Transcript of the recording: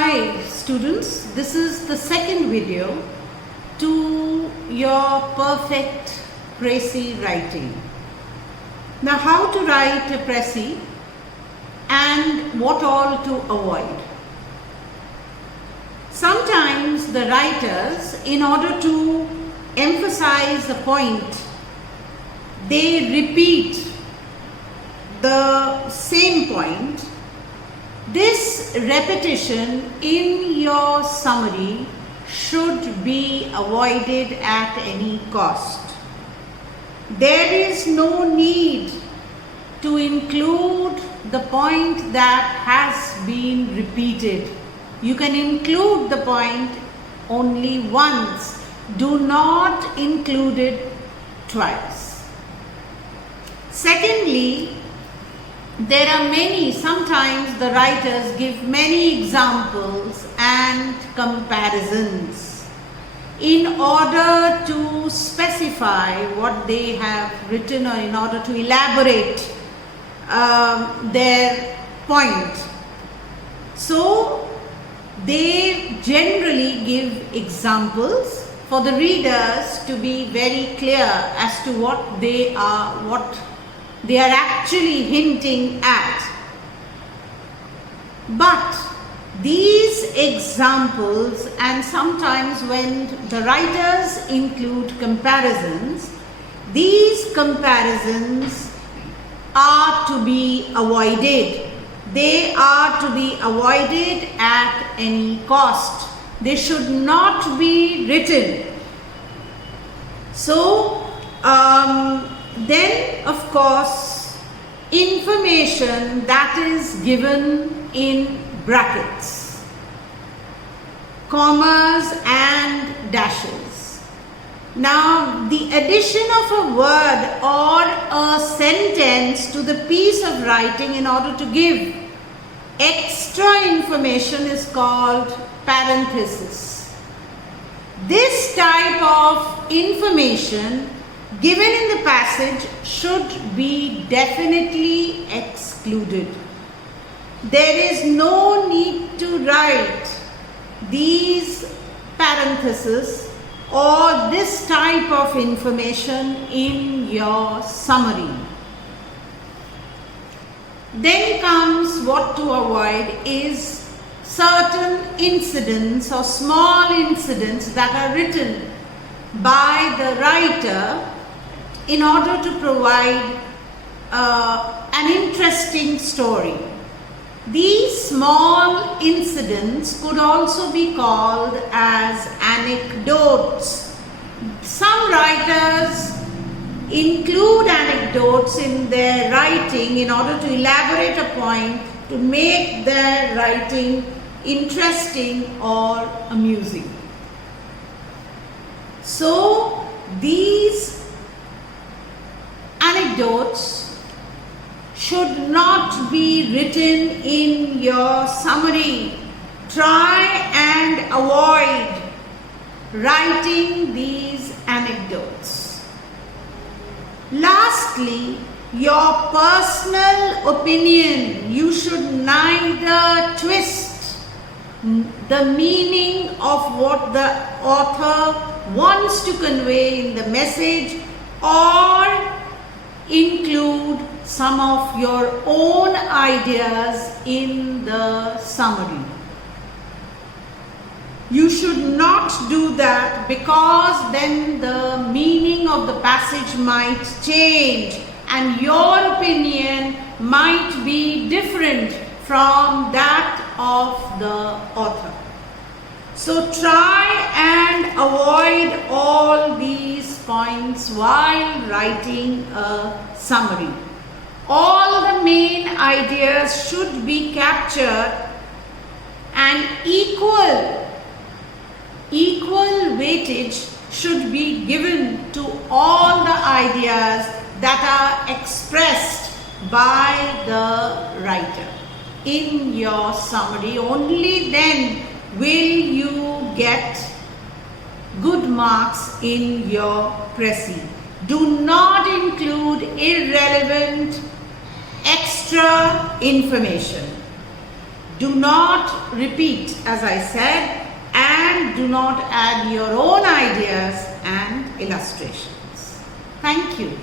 Hi students, this is the second video to your perfect Precis writing. Now, how to write a Precis and what all to avoid. Sometimes the writers, in order to emphasize a point, they repeat the same point. This repetition in your summary should be avoided at any cost. There is no need to include the point that has been repeated. You can include the point only once. Do not include it twice. Secondly, there are sometimes the writers give many examples and comparisons in order to specify what they have written or in order to elaborate their point. So they generally give examples for the readers to be very clear as to what they are actually hinting at. But these examples, and sometimes when the writers include comparisons, these comparisons are to be avoided. They are to be avoided at any cost. They should not be written. So, then of course, information that is given in brackets, commas and dashes. Now, the addition of a word or a sentence to the piece of writing in order to give extra information is called parenthesis. This type of information given in the passage should be definitely excluded. There is no need to write these parentheses or this type of information in your summary. Then comes what to avoid is certain incidents or small incidents that are written by the writer in order to provide an interesting story. These small incidents could also be called as anecdotes. Some writers include anecdotes in their writing in order to elaborate a point, to make their writing interesting or amusing. So these anecdotes should not be written in your summary. Try and avoid writing these anecdotes. Lastly, your personal opinion. You should neither twist the meaning of what the author wants to convey in the message or include some of your own ideas in the summary. You should not do that, because then the meaning of the passage might change and your opinion might be different from that of the author. So try and avoid all these points while writing a summary. All the main ideas should be captured and equal weightage should be given to all the ideas that are expressed by the writer in your summary. Only then will you get good marks in your Precis. Do not include irrelevant extra information. Do not repeat, as I said, and do not add your own ideas and illustrations. Thank you.